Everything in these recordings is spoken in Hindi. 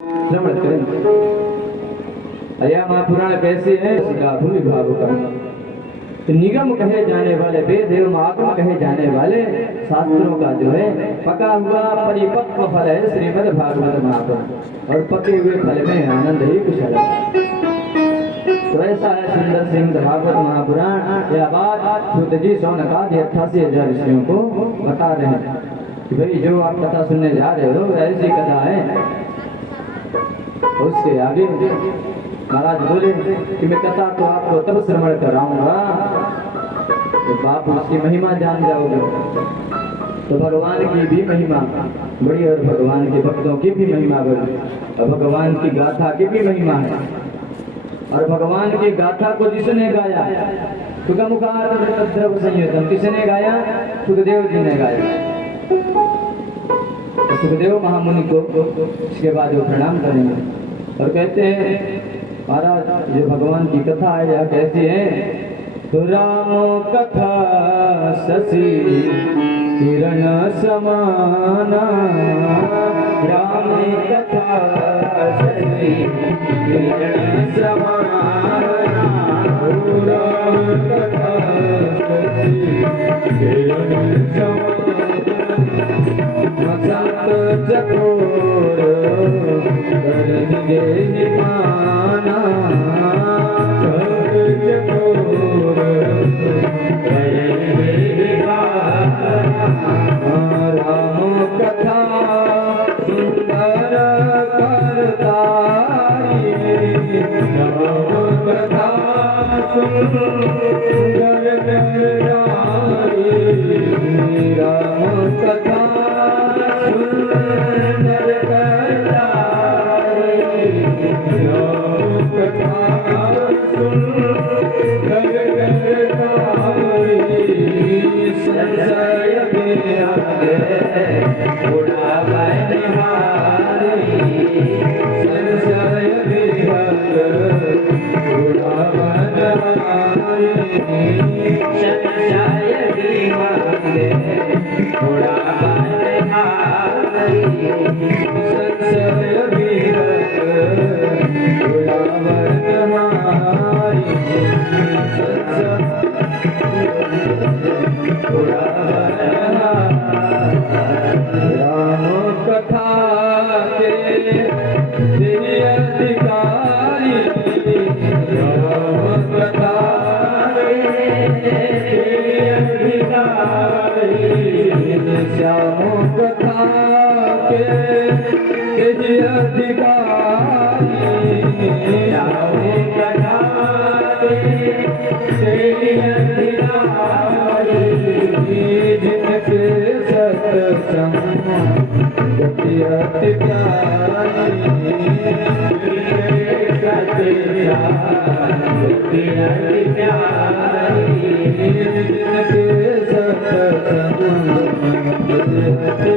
श्रवण करें। अया महापुराण कैसे है भूमि भाव का तो निगम कहे जाने वाले वेद एवं आगम कहे जाने वाले शास्त्रों का जो है पका हुआ परिपक्व फल है श्रीमद् भागवत महापुराण और पके हुए फल में आनंद ही कुछ अलग। तो ऐसा है सुंदर श्रीमद् भागवत महापुराण। यह बात सूत जी शौनकादि 88,000 ऋषियों को बता रहे हैं कि भाई जो आप कथा सुनने जा रहे हो ऐसी कथा है। उसके आगे महाराज बोले कि मैं कथा तो आपको तब श्रवण कराऊंगा तो आप उसकी महिमा जान जाओगे। तो भगवान की भी महिमा बड़ी और भगवान के भक्तों की भी महिमा बड़ी और भगवान की गाथा की भी महिमा है। और भगवान की गाथा को जिसने गाया सुखमुखाद्रव संयुतम, किसने गाया? सुखदेव जी ने गाया। सुखदेव महामुनि को इसके बाद वो प्रणाम करेंगे और कहते हैं महाराज ये भगवान की कथा है यह कैसी है? तो रामो कथा शशि किरण समाना, राम कथा शशि किरण समाना, राम कथा शशि किरण समाना, चकोर माना, चकोर राम कथा सुंदर करतारी, राम कथा सुंदर करतारी, राम कथा सुंदर करतारी, राम कथा सुंदर करतारी, संशय उड़ावे निहारी, संशय उड़ावे निहारी, संशय उड़ावे निहारी, संशय उड़ावे निहारी, राम कथा के अधिकारी, राम कथा के अधिकारी, श्याम कथा के अधिकारी, श्याम कथा के अधिकारी, जिनके सत्संग गति अति प्यारी, गति अति प्यारी, जिनके सत्संग गति अति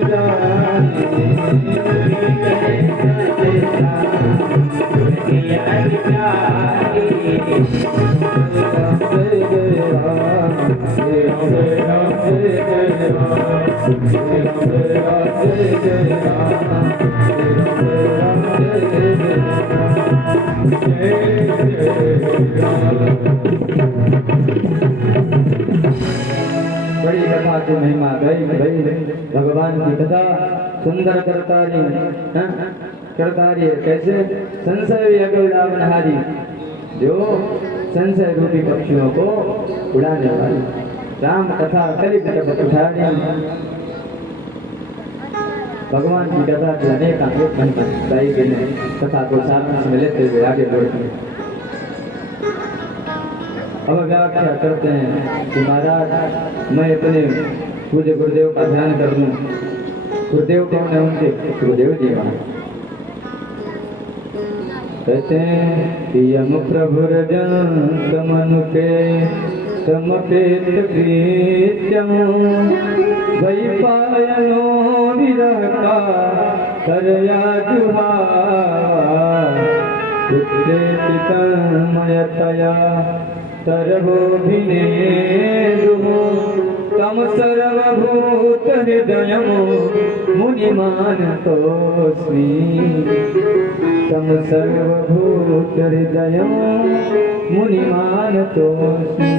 बड़ी कथा की महिमा गई भाई। भगवान की कथा सुंदर करतारी करतारी कैसे? संशय उड़ावनहारी, जो संशय रूपी पक्षियों को उड़ाने वाली, राम कथा कलित उठारी। भगवान की कथा के अनेक कथा को सामने में लेते हुए आगे बढ़ते हैं। अब व्याख्या करते हैं कि महाराज मैं अपने पूज्य गुरुदेव का ध्यान कर लूं। गुरुदेव कौन है? उनके गुरुदेव जी वहां कहते हैं कि यम प्रभुर जंत मनुके समपेत प्रीत्यम वही पायनो विरह का करया जुहा तन्मयतया तरहो भिनेदु तम सर्वभूत हृदयमो मुनिमानतोऽस्मि तम सर्वभूत हृदयमो मुनिमानतोऽस्मि।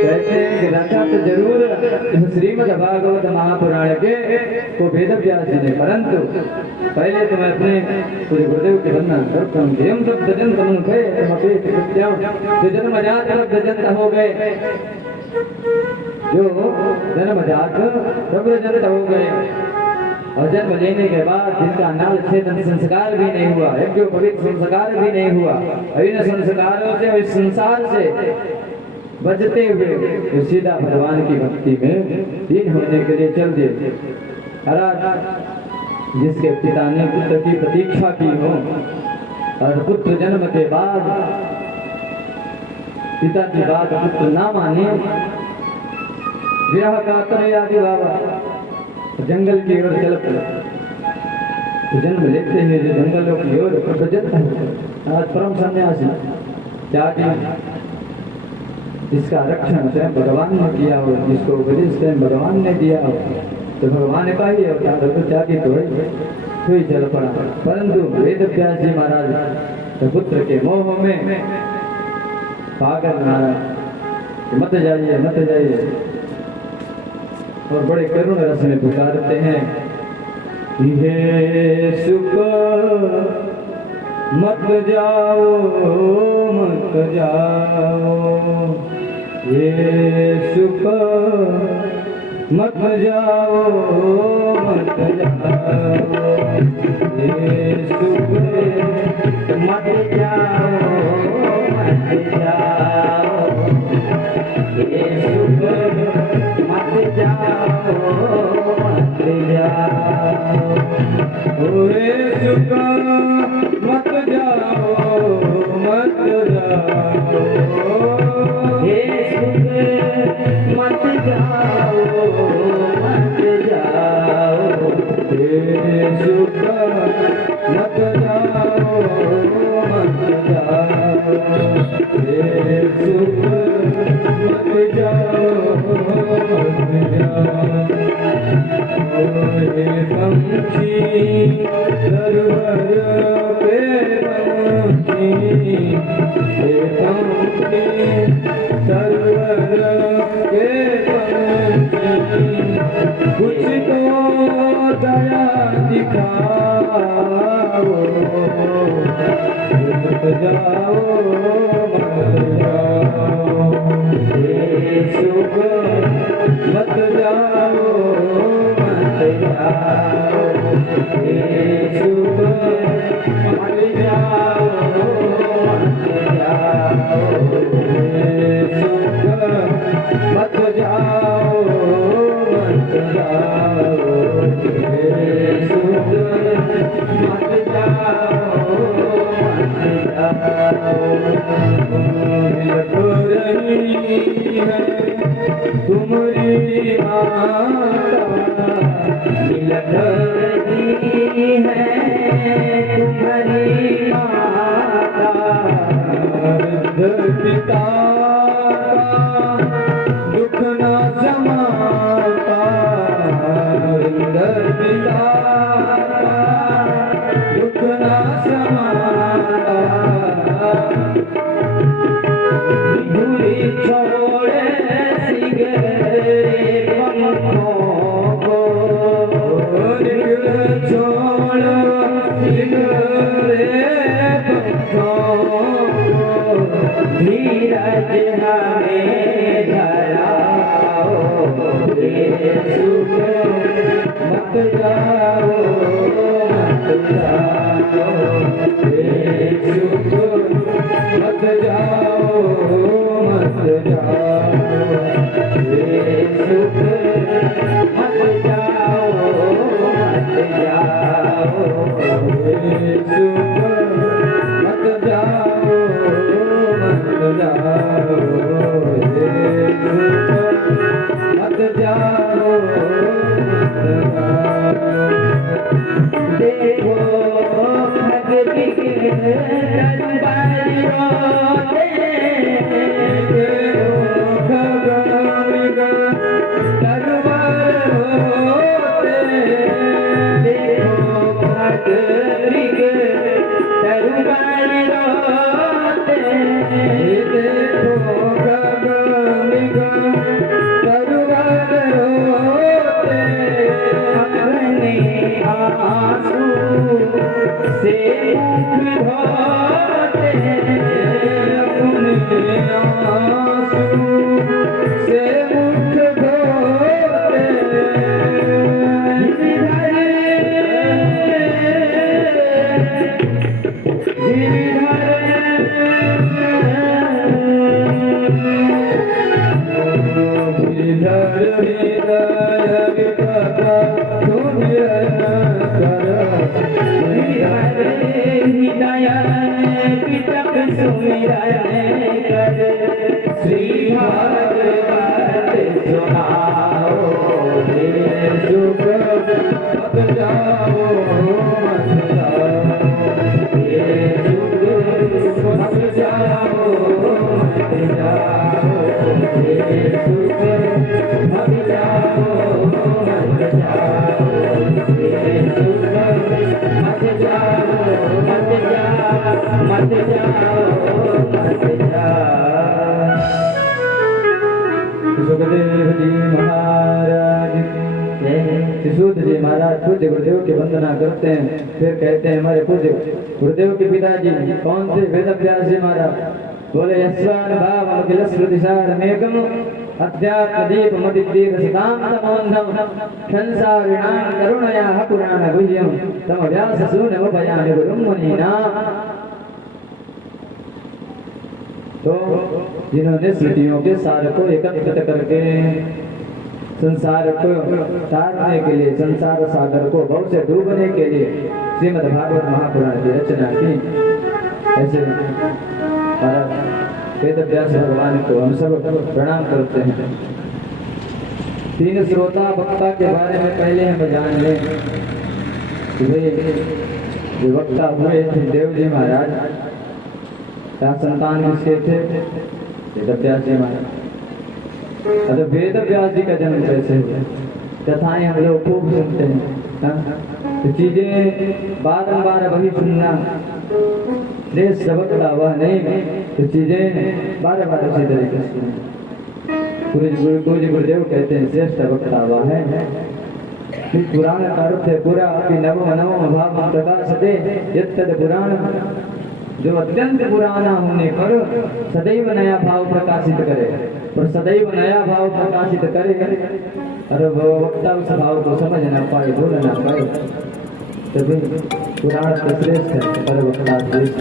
कहते हैं कि रखा तो जरूर श्रीमद् भागवत महापुराण के को वेद व्यास जी ने, परंतु पहले तो मैं अपने पूरे गुरुदेव के वंदना करता हूँ। हम सब जजन तमुखे जो जन्मजात जजंत हो गए, जो जन्मजात प्रव्रजंत हो गए और जन्म लेने के बाद जिनका नाल छेदन संस्कार भी नहीं हुआ, यज्ञ पवित्र संस्कार भी नहीं हुआ, इन संस्कारों से और इस संसार से बचते हुए तो सीधा भगवान की भक्ति में लीन होने के लिए चल दिए। जिसके पिता ने पुत्र की प्रतीक्षा की हो और पुत्र जन्म के बाद पिता की बात पुत्र ना माने, विरह का आदि बाबा जंगल की ओर चल पड़े। जन्म लेते हैं जो जंगलों की ओर आज परम सन्यासी जाके जिसका रक्षण स्वयं भगवान ने किया हो, जिसको उपदेश स्वयं भगवान ने दिया हो, तो भगवान का ही अवतार तो त्यागी तो ही चल पड़ा। परंतु वेद व्यास जी महाराज तो पुत्र के मोह में पागल महाराज मत जाइए मत जाइए, और बड़े करुण रस में पुकारते हैं, हे सुख मत जाओ मत जाओ, हे सुख मत जाओ मत जाओ, हे सुख मत जाओ मत जाओ, हे सुख मत जाओ मत जाओ, हे सुख मत जाओ मत जाओ, हे सुख मत जाओ मत जाओ, हे सुख मत जाओ मत जाओ, हे सुख मत जाओ मत जाओ। हे पंछी सरवर पे पंछी, हे पंछी सरवर के पंछी, कुछ तो दया दिखाओ, मत जाओ मत जाओ, हे सुख मत जाओ मत जाओ, हे सुख मत जाओ मत जाओ, हे सुख मत जाओ मत जाओ, हे सुख मत जाओ मत जाओ। लग रही है तुम्हारी माता, लग रही है तुम्हारी माता, पिता दुख न समाता, पिता दुख न समाता, भूली छोड़े सिगरे पंखों को, छोड़ो सिगरे पंखों को, धीरज हमें धराओ, हे सुख मत जाओ मत जाओ, हे सुख मत जाओ मत जाओ, हे सुख मत जाओ मत जाओ, हे सुख मत जाओ मत जाओ, हे सुख मत जाओ मत जाओ। देखो भक्ति के दरबारियों में, देखो भगवान का तरुबाई रोते देखो गगमिगा तरुबाई रोते अपने आंसू से मुख धोते अपने आंसू से मुख धोते श्री भागवत सुनाओ सुख मत जाओ मत जाओ सुख मत जाओ मत जाओ सुख मत जाओ मत जाओ सुख मत जाओ मत जाओ मत जाओ मत जाओ। सुखदेव जी महाराज सूत जी महाराज पूज्य गुरुदेव की वंदना करते हैं, फिर कहते हैं हमारे पूज्य गुरुदेव के पिताजी कौन से? वेद व्यास जी महाराज बोले यस्वान भाव अखिल स्मृतिसार मेघम अध्यात्म दीप मदिदीर सिद्धांतमोन्धम संसारिणां करुणया पुराण गुह्यम तम व्यास सून उपयानि गुरुं मुनीना। तो जिन्होंने स्मृतियों के सार को एकत्रित करके संसार को तारने के लिए, संसार सागर को भव से डूबने के लिए श्रीमद् भागवत महापुराण की रचना की, ऐसे वेद व्यास भगवान को हम सब प्रणाम करते हैं। तीन श्रोता वक्ता के बारे में पहले हम जान लें कि जो वक्ता हुए थे देव जी महाराज, क्या संतान किसके थे? वेद व्यास जी महाराज। तो वेद व्यास जी का जन्म कैसे हुआ? कथाएं हम लोग खूब सुनते हैं, तो चीजें बारंबार वही सुनना श्रेष्ठ वक्ता वह नहीं, तो चीजें बार बार उसी तरीके से पूज्य गुरुदेव कहते हैं श्रेष्ठ वक्ता वह है। पुराण का अर्थ है पूरा अपनी नवम नवम भाव प्रकाशते यत्तद् पुराण, जो अत्यंत पुराना होने पर सदैव नया भाव प्रकाशित करे, और सदैव नया भाव प्रकाशित करे और वो वक्ता उस भाव को समझ न पाए, भूल न पाए, तभी पुराण श्रेष्ठ है पर वक्ता श्रेष्ठ।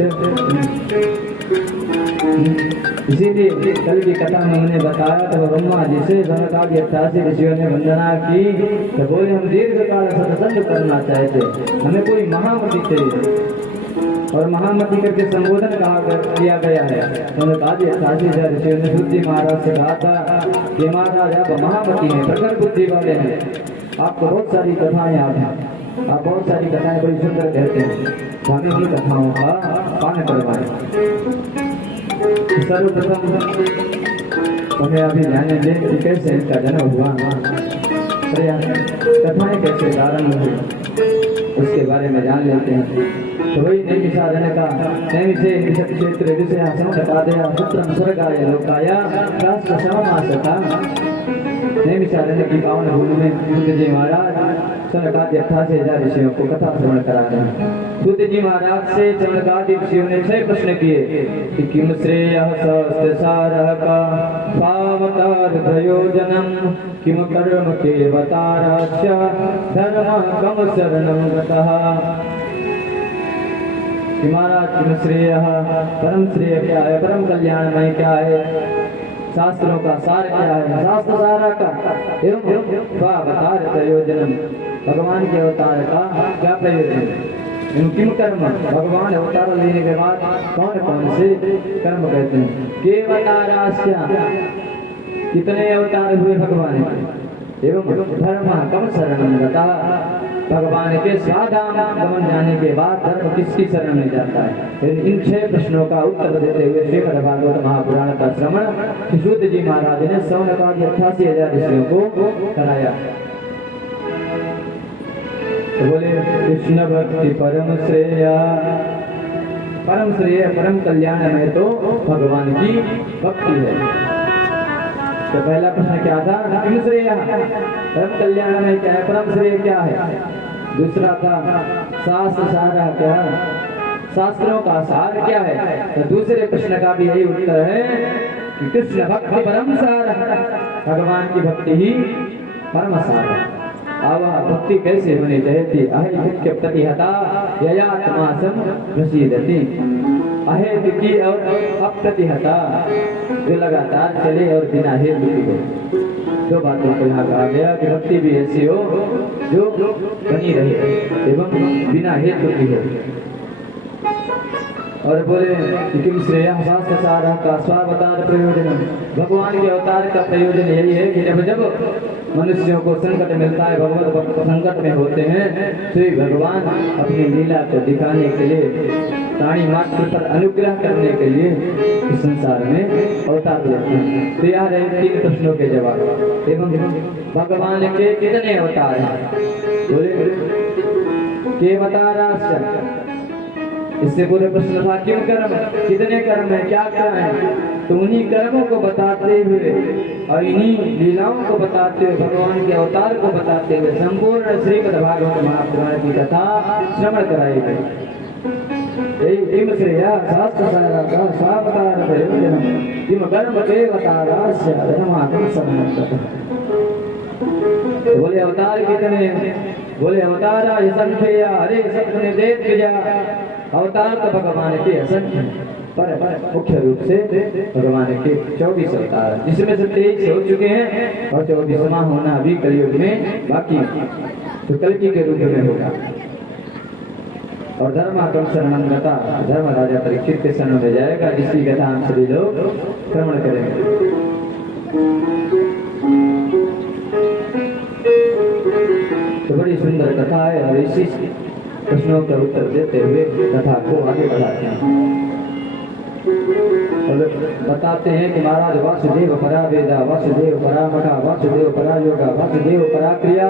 इसीलिए कल की कथा में हमने बताया तो ब्रह्मा जी से 88 ऋषियों ने वंदना की, तो बोले हम दीर्घ काल सत्संग करना चाहते, हमें कोई महामति चाहिए, और महामति करके संबोधन किया गया है। उन्होंने कहा 88 ऋषियों ने बुद्धि महाराज से कहा था कि महाराज आप महामति हैं, प्रखर बुद्धि वाले हैं, आपको बहुत सारी कथाएं आप बहुत सारी कथाएं बड़ी सुंदर कहते हैं, स्वामी की कथाओं का पान करवाएं। सर्वप्रथम हमें अभी ध्यान दें कि कैसे इनका जन्म हुआ, कथाएं कैसे प्रारंभ हुई, उसके बारे में जान लेते हैं। तो वही नैमिषारण्य का नैमिषे क्षेत्र विषय संकटादया पुत्रं स्वर्गाय लोकाय राष्ट्र समासका। नैमिषारण्य की पावन भूमि में सूत जी महाराज 88,000 ऋषियों को कथा श्रवण करा रहे हैं। सूत जी महाराज से चंद्रकादि ऋषियों ने 6 प्रश्न किए कि किम श्रेयः सहस्रसारः का भावतार प्रयोजनम किम कर्म केवतारस्य धर्मः कम शरणं गतः। महाराज किम श्रेयः, परम श्रेय क्या है, परम कल्याणमय क्या है, शास्त्रों का सार क्या है, शास्त्र सारा का एवं अवतार प्रयोजन, भगवान के अवतार का क्या प्रयोजन, किम कर्म, भगवान अवतार लेने के बाद कौन कौन से कर्म कहते हैं, केवतारास्य कितने अवतार हुए भगवान के, एवं धर्म कम शरणं गतः, भगवान के स्वाधाम गमन जाने के बाद धर्म किसकी शरण में जाता है। इन 6 प्रश्नों का उत्तर देते हुए श्रीमद् भागवत महापुराण का श्रवण सूत जी महाराज ने 88,000 ऋषियों को कराया। तो बोले कृष्ण भक्ति परम श्रेया परम श्रेय परम कल्याण में तो भगवान की भक्ति है। तो पहला प्रश्न क्या था, किम श्रेय, परम कल्याण में क्या है, परम श्रेय क्या है। दूसरा था शास्त्र सार क्या है, शास्त्रों का सार क्या है। तो दूसरे प्रश्न का भी यही उत्तर है कि कृष्ण भक्ति परम सार, भगवान की भक्ति ही परम सार है। अब भक्ति कैसे होनी चाहिए, अहेतुक्य प्रतिहता ययात्मासम प्रसीदति, अहेतु की और अप्रतिहता, जो लगातार चले और बिना हेतु की हो। दो बातों को यहाँ कहा गया कि भक्ति भी ऐसी हो जो बनी रहे एवं बिना हेतु की हो। और बोले कि किम श्रेय शास्त्र सारा का स्वावतार प्रयोजन, भगवान के अवतार का प्रयोजन यही है कि जब जब मनुष्यों को संकट मिलता है, भगवत भक्त संकट में होते हैं, तो भगवान अपनी लीला को दिखाने के लिए, प्राणी मात्र पर अनुग्रह करने के लिए इस संसार में अवतार लेते हैं। तो यह रहे 3 प्रश्नों के जवाब। एवं भगवान के कितने अवतार हैं, बोले के अवताराश्च, इससे पूरे प्रश्न था क्यों कर्म, कितने कर्म है, क्या क्या है। तो उन्हीं कर्मों को बताते हुए और इन्हीं लीलाओं को बताते हुए, भगवान के अवतार को बताते हुए संपूर्ण श्रीमद् भागवत महापुराण की कथा श्रवण कराई गई। किम श्रेय शास्त्र सारा का स्वावतार प्रयोजनम, किम कर्म के अवतारास्य धर्मात्म समन्वितः। बोले अवतार कितने, बोले अवतारा असंख्य, अरे सत्य देव विजया, अवतार तो भगवान के असंख्य, पर मुख्य रूप से भगवान के 24 अवतार, जिसमें से 23 हो चुके हैं और 24वां होना अभी कलयुग में बाकी है, तो कल्कि के रूप में होगा। और धर्मात्म शरणंगता, धर्म राजा परीक्षित के शरण में जाएगा, जिसकी कथा हम सभी लोग श्रवण करेंगे। तो बड़ी सुंदर कथा है और इसी प्रश्नों का उत्तर देते हुए कथा को आगे बढ़ाते हैं और बताते हैं कि महाराज वासुदेव परा वेदा, वासुदेव परा मठा, वासुदेव परा योगा, वासुदेव परा क्रिया,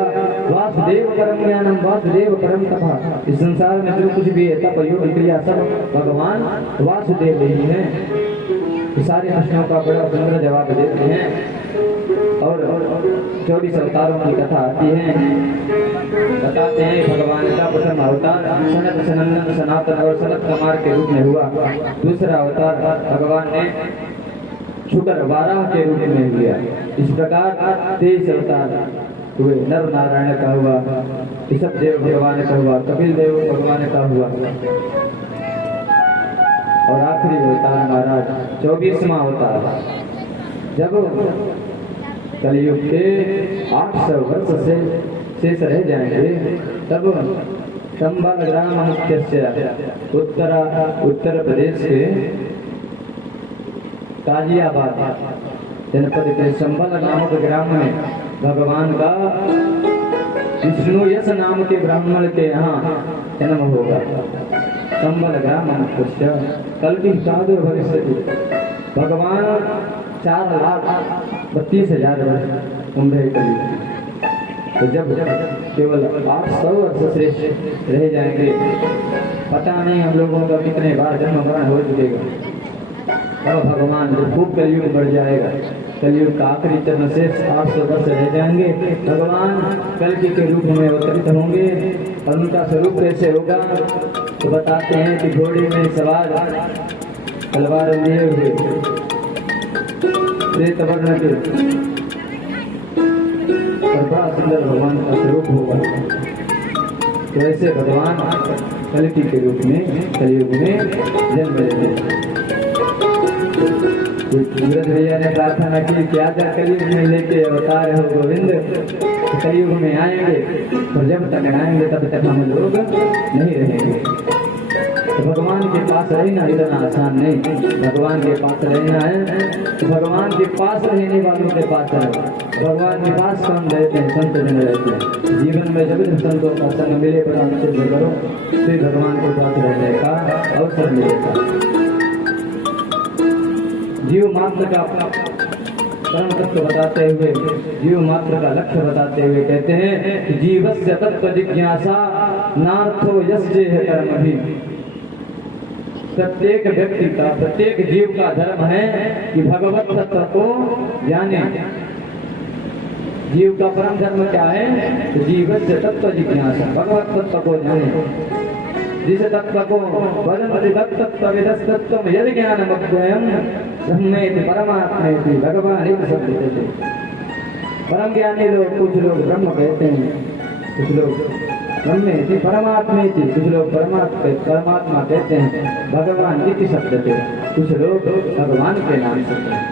वासुदेव परम ज्ञानम, वासुदेव परम तपः। इस संसार में जो कुछ भी है तप योग क्रिया सब भगवान वासुदेव ही है। सारे प्रश्नों का बड़ा सुंदर जवाब देते हैं और 24 अवतारों की कथा आती है। बताते हैं भगवान का प्रथम अवतार सनत सनंदन सनातन और सनत कुमार के रूप में हुआ। दूसरा अवतार भगवान ने शुक्र वाराह के रूप में लिया। इस प्रकार 23 अवतार हुए। नर नारायण का हुआ, ऋषभ देव भगवान का हुआ, कपिल देव भगवान का हुआ और आखिरी अवतार महाराज 24वां अवतार। जब कलयुग के 800 वर्ष से शेष रह जाएंगे तब संबल ग्राम मुख्य उत्तर प्रदेश के गाजियाबाद जनपद के संबल नामक ग्राम में भगवान का विष्णु यश नाम के ब्राह्मण के यहाँ जन्म होगा। संबल ग्राम मुख्य कल्कि साधु भविष्य। भगवान 4,32,000 वर्ष उम्र कली। तो जब केवल 800 वर्ष श्रेष्ठ रह जाएंगे, पता नहीं हम लोगों का कितने बार जन्म मरण हो चुकेगा। तब भगवान जब खूब कलयुग बढ़ जाएगा, कलयुग का आखिरी चरण शेष 800 वर्ष रह जाएंगे, भगवान कल्कि के रूप में अवतरित होंगे। और उनका स्वरूप कैसे होगा तो बताते हैं कि घोड़े में सवार तलवार लिए हुए श्वेत वर्ण के और बड़ा सुंदर भगवान का स्वरूप होगा। तो ऐसे भगवान कल्कि के रूप में कलयुग में जन्म लेते हैं। सूरज भैया ने प्रार्थना की कि आजा कलयुग में लेके अवतार हो गोविंद, तो कलयुग में आएंगे और जब तक आएंगे तब तक हम लोग नहीं रहेंगे। तो भगवान के पास रहना इतना आसान नहीं। भगवान के पास रहना है तो भगवान के पास रहने वालों के पास रहो। भगवान के पास कौन रहते हैं? संत जन रहते हैं। जीवन में जब संतों का संग मिले प्रदान सिद्ध करो तो भगवान के पास रहने का अवसर मिलेगा। जीव मात्र का परम तत्व बताते हुए, जीव मात्र का लक्ष्य बताते हुए कहते हैं कि जीवस्य तत्व जिज्ञासा नार्थो यस्य कर्म भी। प्रत्येक व्यक्ति का, प्रत्येक जीव का धर्म है कि भगवत तत्व को जाने। जीव का परम धर्म क्या है? तो जीवस्य तत्व जिज्ञासा, भगवत तत्व को जाने। जिस तत्व को वदन्ति तत्तत्त्वविदस्तत्त्वं यद् ज्ञानमव्ययम् ब्रह्मेति परमात्मेति भगवानिति शब्दते। परम ज्ञानी लोग, कुछ लोग ब्रह्म कहते हैं, कुछ लोग ब्रह्मेति परमात्मेति, कुछ लोग परमात्मा कहते हैं, भगवान इति शब्दते, कुछ लोग भगवान के नाम से कहते हैं।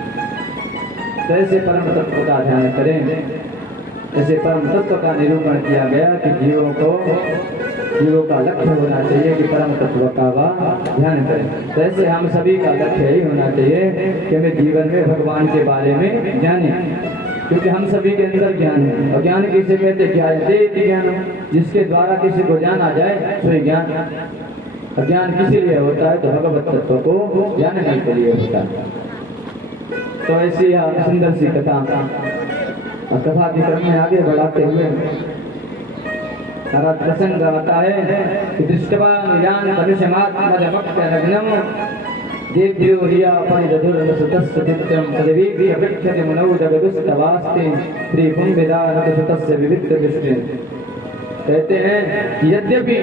तो ऐसे परम तत्व का ध्यान करें। ऐसे परम तत्व का निरूपण किया गया कि जीवों का लक्ष्य होना चाहिए कि परम तत्व का ध्यान करें। तो ऐसे हम सभी का लक्ष्य यही होना चाहिए कि हमें जीवन में भगवान के बारे में जाने, क्योंकि हम सभी के अंदर ज्ञान है। और ज्ञान किसे कहते? ज्ञान, जिसके द्वारा किसी को जाना जाए सोई ज्ञान। ज्ञान किसी लिए होता है? तो भगवत तत्व को जानने के लिए होता है। तो ऐसी सुंदर सी कथा के क्रम में आगे बढ़ाते हुए सारा प्रसंग आता है कि दृष्टवान ज्ञान मनुष्यमात्मजमक्ष्यनग्नम देव्यो हिया परिदधुर्नसुतस्य चित्रं तदवीभि अपेक्षते मनौ जगदुस्तवास्ते श्री पुंभिदानतसुतस्य विविध दृष्टि। कहते हैं कि यद्यपि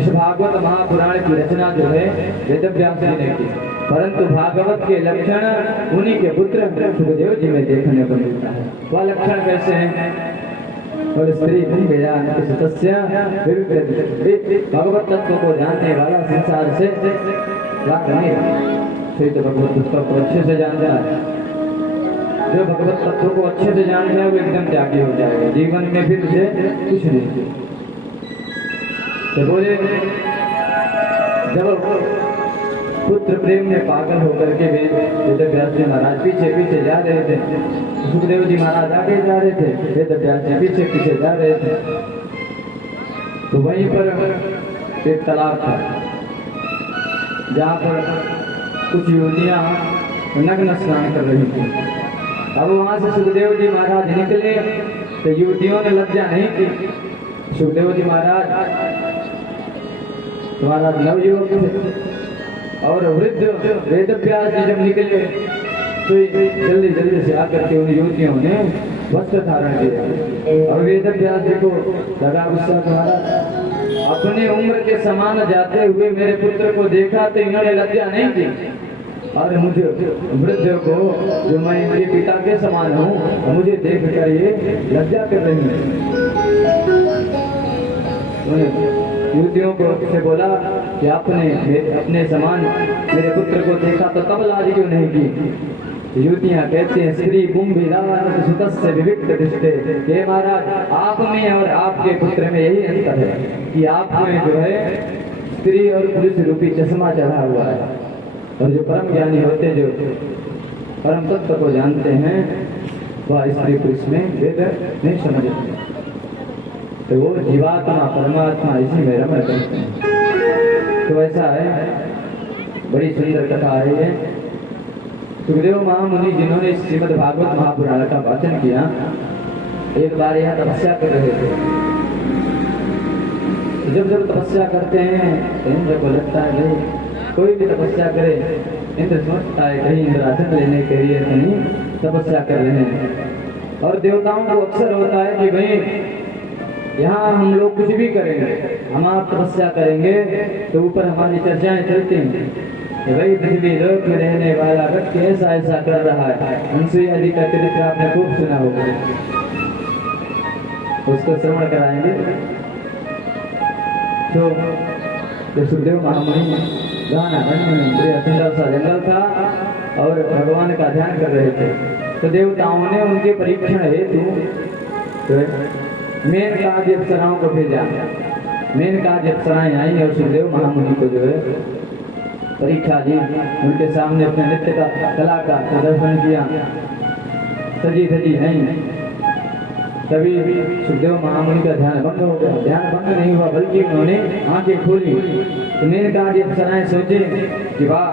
इस भागवत महापुराण की रचना जो है वेदव्यास जी ने की, परंतु भागवत के लक्षण उन्हीं के पुत्र सुखदेव जी में देखने को मिलता है। वह लक्षण कैसे हैं? और स्त्री भगवत तत्व को जानने वाला संसार से राग नहीं रहा। तो भगवत तत्व को अच्छे से जानता है। जो भगवत तत्व को अच्छे से जानता है वो एकदम त्यागी हो जाएगा, जीवन में फिर उसे कुछ नहीं। तो बोले जब पुत्र प्रेम में पागल होकर के वेदव्यास जी महाराज पीछे जा रहे थे, सुखदेव जी महाराज आगे जा रहे थे, वेदव्यास जी पीछे जा रहे थे। तो वहीं पर एक तालाब था जहाँ पर कुछ युवतियाँ नग्न स्नान कर रही थी। अब वहाँ से सुखदेव जी महाराज निकले तो युवतियों ने लज्जा नहीं की। सुखदेव जी महाराज नवयुवक थे और वृद्ध वेदव्यास जी जब निकले तो जल्दी से आकर के उन युवतियों ने वस्त्र धारण किया। और वेदव्यास जी को लगा गुस्सा, तुम्हारा अपने उम्र के समान जाते हुए मेरे पुत्र को देखा तो इन्होंने लज्जा नहीं की। और मुझे वृद्ध को, जो मैं इनके पिता के समान हूँ, मुझे देख कर ये लज्जा कर रही है। युवतियों को से बोला कि अपने समान मेरे पुत्र को देखा तो तब लाज क्यों नहीं की? युवतियाँ कहती हैं श्री कुंभिदानतसुतस्य विविक्त दृष्टे, हे महाराज आप में और आपके पुत्र में यही अंतर है कि आप में जो है स्त्री और पुरुष रूपी चश्मा चढ़ा हुआ है, और जो परम ज्ञानी होते, जो परम तत्व को जानते हैं, वह स्त्री पुरुष में भेद नहीं समझते। तो वो जीवात्मा परमात्मा इसी में रमण करते हैं। तो ऐसा है, बड़ी सुंदर कथा है ये। सुखदेव महामुनि जिन्होंने श्रीमद् भागवत महापुराण का वाचन किया, एक बार यहाँ तपस्या कर रहे थे। जब तपस्या करते हैं तो इंद्र को लगता है नहीं, कोई भी तपस्या करे इंद्र सोचता है कहीं इंद्रासन लेने के लिए कहीं तपस्या कर रहे हैं। और देवताओं को अक्सर होता है कि भाई यहाँ हम लोग कुछ भी करेंगे, हम आप तपस्या करेंगे तो ऊपर हमारी चर्चाएं चलती हैं कि भाई पृथ्वी लोक में रहने वाला व्यक्ति ऐसा कर रहा है। अनसुईया जी का चरित्र आपने खूब सुना होगा, उसको श्रवण कराएंगे। तो जब सुखदेव महामुनि गाना सुंदर सा जंगल था और भगवान का ध्यान कर रहे थे, तो देवताओं ने उनके परीक्षण हेतु मेनकादि अप्सराओं को भेजा। मेनकादि अप्सराएं आई और सुखदेव महामुनि को जो है परीक्षा दी, उनके सामने अपने नृत्य का कला का प्रदर्शन किया। सजी नहीं, तभी सुखदेव महामुनि का ध्यान भंग हो गया। ध्यान भंग नहीं हुआ बल्कि उन्होंने आंखें खोली। तो मेनकादि अप्सराएं सोचे कि वाह,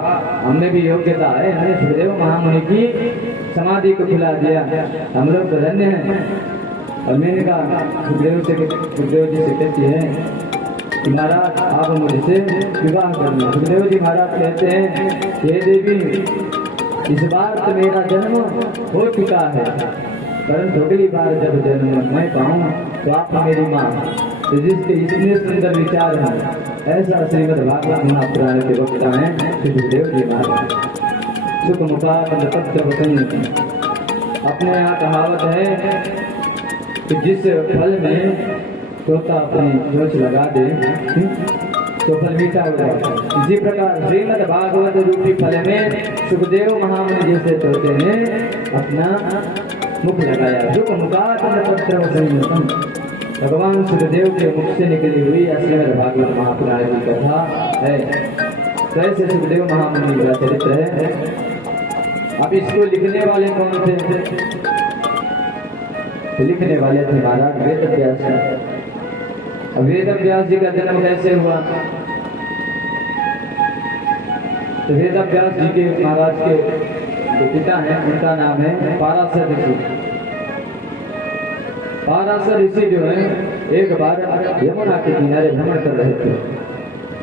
हमने भी योग्यता है, हमने सुखदेव महामुनि की समाधि को खुला दिया, हम लोग तो धन्य हैं। और मैंने कहा सुखदेव जी से कहती है कि महाराज आप मुझसे विवाह करिए। सुखदेव जी महाराज कहते हैं, हे देवी, इस बार तो मेरा जन्म हो चुका है, परंतु अगली बार जब जन्म मैं पाऊँ तो आप मेरी माँ। तो जिसके इतने सुंदर विचार हैं, ऐसा श्रीमद् भागवत महापुराण के वक्ता हैं सुखदेव जी महाराज। सुख मुखार पत्र वचन, अपने यहाँ कहावत है कि जिस फल में तोता अपनी चोंच लगा दे तो फल मीठा हो जाए। इसी प्रकार श्रीमद् भागवत रूपी फल में सुखदेव महामुनि जैसे तोते ने अपना मुख लगाया। सुख मुखार पत्र वचन, भगवान सुखदेव के मुख से निकली हुई श्रीमद् भागवत महापुराण की कथा है। कैसे सुखदेव महामुनि का चरित्र है। अब इसको लिखने वाले कौन थे? तो लिखने वाले थे महाराज वेद व्यास जी। अब वेद व्यास जी का जन्म कैसे हुआ? तो वेद व्यास जी के महाराज के जो पिता हैं उनका नाम है पाराशर ऋषि। पाराशर ऋषि जो है एक बार यमुना के किनारे भ्रमण कर रहे थे,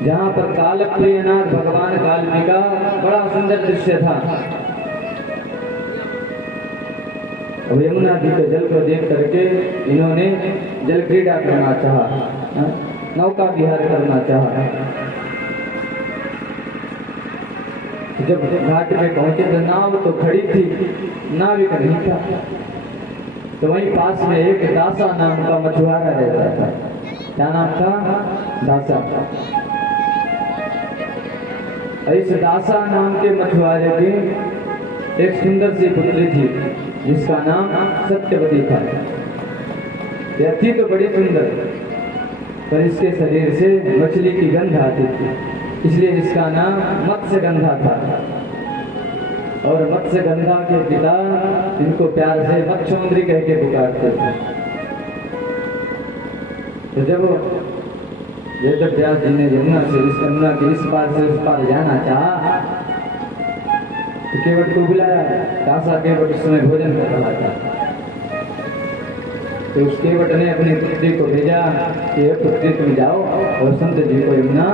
जहाँ पर कालप्रियनाथ भगवान काली का बड़ा सुंदर दृश्य था। अब यमुना जी के जल को देख करके इन्होंने जल क्रीड़ा करना चाहा, नौका विहार करना चाहा। जब घाट में पहुंचे तो नाव तो खड़ी थी, नाविक नहीं था। तो वहीं पास में एक दासा नाम का मछुआरा रहता था। क्या नाम था? दासा। इस दासा नाम के मछुआरे की एक सुंदर सी पुत्री थी जिसका नाम सत्यवती था। यह थी तो बड़ी सुंदर, पर इसके शरीर से मछली की गंध आती थी, इसलिए इसका नाम मत्स्यगंधा था। और मत्स्यगंधा के पिता इनको प्यार से मत्स्योंद्री कह के पुकारते थे। तो जब वेद व्यास जी ने यमुना के इस पार से उस पार जाना चाहा तो केवट को बुलाया। दासा केवट उस समय भोजन कर रहा था। तो उस केवट ने अपनी पुत्री को भेजा कि हे पुत्री तुम जाओ और संत जी को यमुना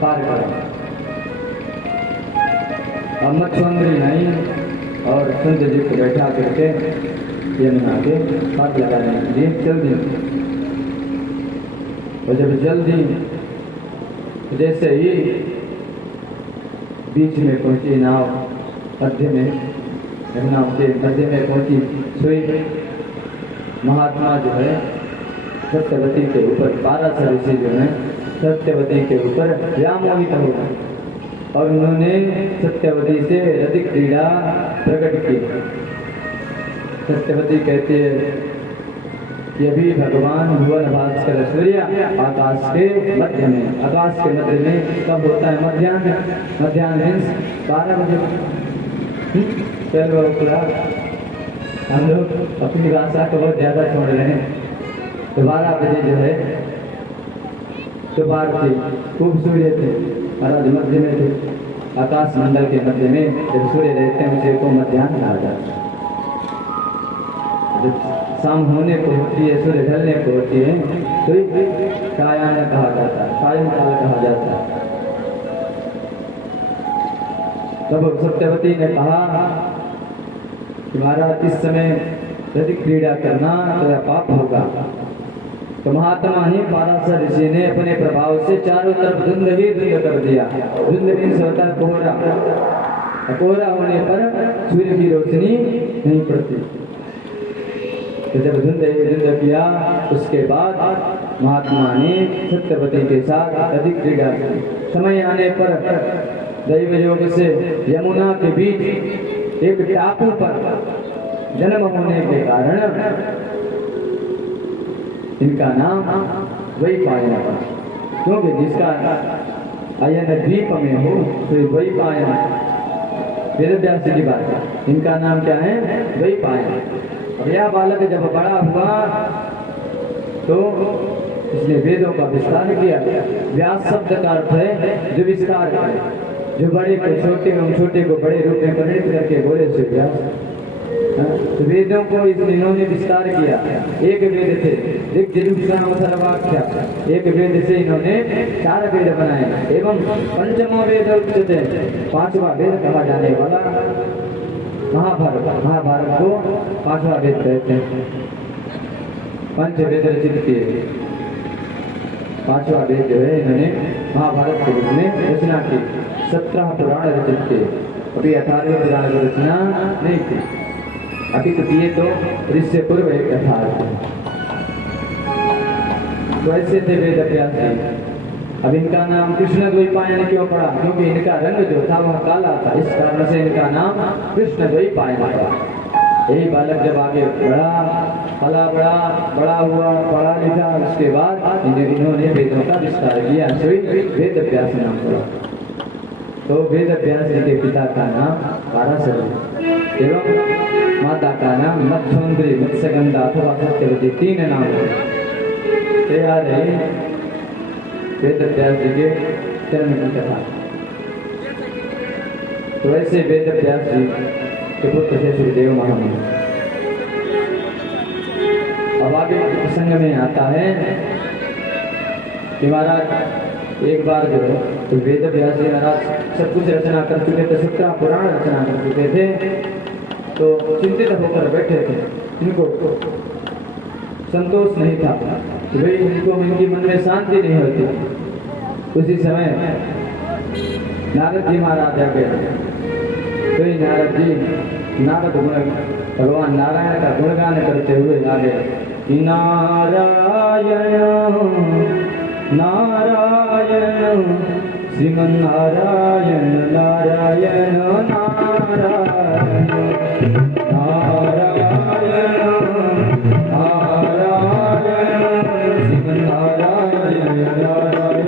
पार करो। अब मत्स्योंद्री नहीं और संत जी को बैठा करके यमुना के पार लगाने के लिए चल दी। और जब जल्दी जैसे ही बीच में पहुंची नाव, मध्य में यमुना के मध्य में पहुंची, सोई महात्मा जो है सत्यवती के ऊपर, पाराशर ऋषि जो है सत्यवती के ऊपर व्यामोहित हो गए और उन्होंने सत्यवती से रति क्रीड़ा प्रकट की। सत्यवती कहते हैं कि अभी भगवान भुवन भास्कर सूर्य आकाश के मध्य में, आकाश के मध्य में कब होता है? मध्याह्न। मध्याह्न मीन्स 12 बजे। चलो हम लोग अपनी भाषा को बहुत ज्यादा छोड़ रहे हैं। तो 12 बजे जो है दोपहर थी, खूब सूर्य थे, महाराज मध्य में थे, आकाश मंडल के मध्य में जब सूर्य रहते हैं उसे को मध्याह्न कहा जाता है। जब शाम होने को होती है, सूर्य ढलने को होती है तो सायाह्न कहा जाता है, सायंकाल कहा जाता है। तब सत्यवती ने कहा कि महाराज इस समय यदि क्रीड़ा करना तो यह पाप होगा। तो महात्मा ही पाराशर ऋषि ने अपने प्रभाव से चारों तरफ धुंध ही धुंध कर दिया। धुंध मीन्स होता है कोहरा। कोहरा होने पर सूर्य की रोशनी नहीं पड़ती। तो जब धुंध ही धुंध किया उसके बाद महात्मा ने सत्यवती के साथ अधिक क्रीड़ा की। समय आने पर दैव योग से यमुना के बीच एक टापू पर जन्म होने के कारण इनका नाम द्वैपायन पड़ा, क्योंकि जिसका अयन द्वीप में हो तो द्वैपायन। वेद व्यास की बात, इनका नाम क्या है? द्वैपायन। अब यह बालक जब बड़ा हुआ तो इसने वेदों का विस्तार किया। व्यास शब्द का अर्थ है जो विस्तार करे, जो बड़े को छोटे एवं छोटे को बड़े रूप में परिणित करके बोले से व्यास। तो वेदों को इन्होंने विस्तार किया। एक वेद थे ऋग्यजुर्सामथर्वाख्या, एक वेद से इन्होंने 4 वेद बनाए एवं पंचमो वेद उच्यते, 5वां वेद कहा जाने वाला महाभारत को 5वां वेद कहते हैं। 5 वेद रचित किए, 5वां वेद जो है इन्होंने महाभारत के रूप में रचना की। 17 पुराण रचित किए, अभी 18वें पुराण की रचना नहीं थी, अभी तो दिए तो इससे पूर्व एक 18 तो ऐसे थे वेद अभ्यासी। अब इनका नाम कृष्ण द्वैपायन क्यों पड़ा? क्योंकि इनका रंग जो था वह काला था, इस कारण से इनका नाम कृष्ण द्वैपायन पड़ा। यही बालक जब आगे बढ़ा, पला बड़ा हुआ, पढ़ा लिखा, उसके बाद इन्होंने वेदों का विस्तार किया, वेद अभ्यास नाम पड़ा। तो वेद अभ्यास के पिता का नाम पाराशर एवं माता का नाम मत्स्योंद्री, मत्स्यगंधा अथवा सत्यवती, 3 नाम है। आ रही वेद अभ्यास जी के जन्म की कथा। तो ऐसे वेद अभ्यास जी के पुत्र थे सुखदेव महामुनि। अब आगे प्रसंग में आता है कि महाराज एक बार जो तो वेद अभ्यास जी महाराज सब कुछ रचना कर चुके थे, 17 पुराण रचना कर चुके थे। तो चिंतित होकर बैठे थे, इनको संतोष नहीं था कि भाई इनकी मन में शांति नहीं होती। उसी समय नारद जी महाराज आ गए। तो नारद जी भगवान नारायण का गुणगान करते हुए आगे कि नारायण नारायण श्रीमन नारायण नारायण नारायण नारायण नारायण श्रीमन नारायण नारायण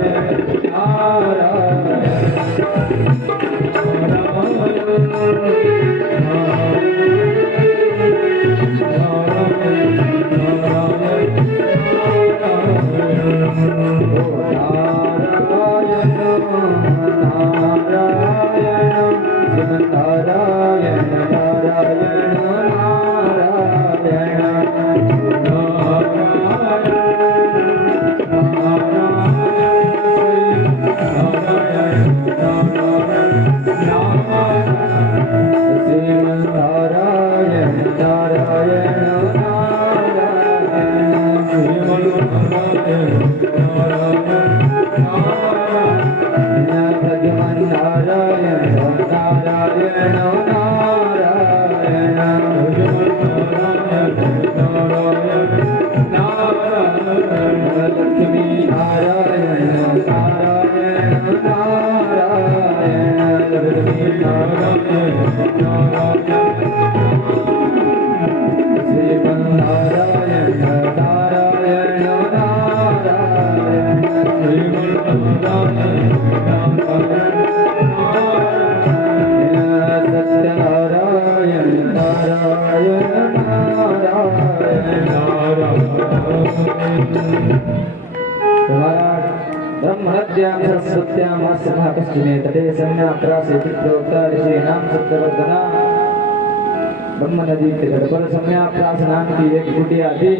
ब्रह्म नदी के तट पर सम्याप्रास नाम की एक कुटिया थी,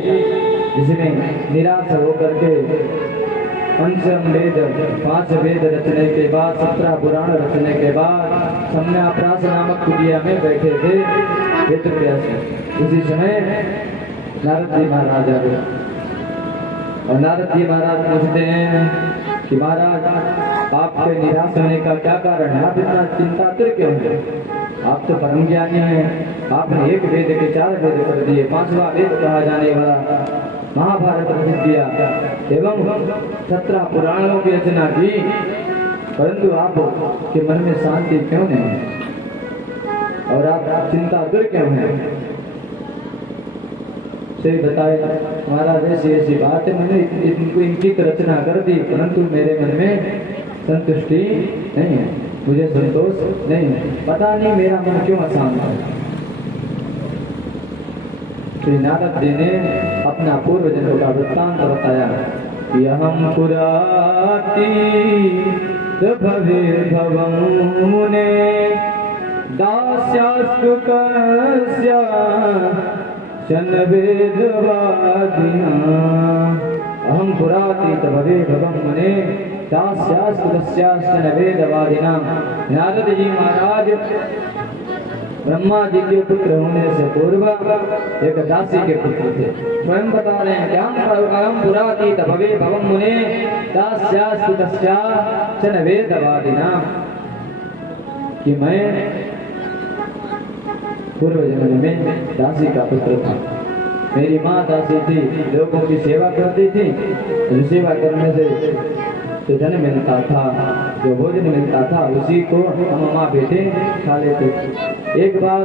जिसमें निराश होकर के पंचम वेद 5 वेद रचने के बाद 17 पुराण रचने के बाद सम्याप्रास नामक कुटिया में बैठे थे वेद व्यास। उसी समय नारद जी महाराज आ गए और नारद जी महाराज पूछते हैं कि महाराज आपके निराश होने का क्या कारण है? आप इतना चिंतातुर क्यों हैं? आप तो परम ज्ञानी हैं, आपने एक वेद के 4 वेद कर दिए, 5वां वेद कहा जाने वाला महाभारत रचित किया एवं 17 पुराणों की रचना की, परंतु आप के मन में शांति क्यों नहीं है और आप चिंतातुर क्यों हैं? से बताए महाराज ऐसी ऐसी बात है, मैंने इनकी तो रचना कर दी, परंतु मेरे मन में संतुष्टि नहीं है, मुझे संतोष नहीं है, पता नहीं मेरा मन क्यों अशांत है। श्री नारद जी ने अपना पूर्व जन्म का वृत्तांत बताया कि अहम पुराती भवे भवं मुने दास्यास्तु कस्याचन वेदवादिनाम् अहं पुरातीत भवे भवं मने दास्यास्तु कस्याचन वेदवादिनाम्। नारद जी महाराज ब्रह्मा जी के पुत्र होने से पूर्व एक दासी के पुत्र थे। स्वयं बता रहे हैं कि अहम पुरातीत भवे भवं मुने दास्यास्तु कस्याचन वेदवादिनाम्, कि मैं पूर्व जन्म में दासी का पुत्र था। मेरी माँ दासी थी, लोगों की सेवा करती थी। जो सेवा करने से जो धन मिलता था, जो भोजन मिलता था, उसी को हम माँ बेटे खा लेते। एक बार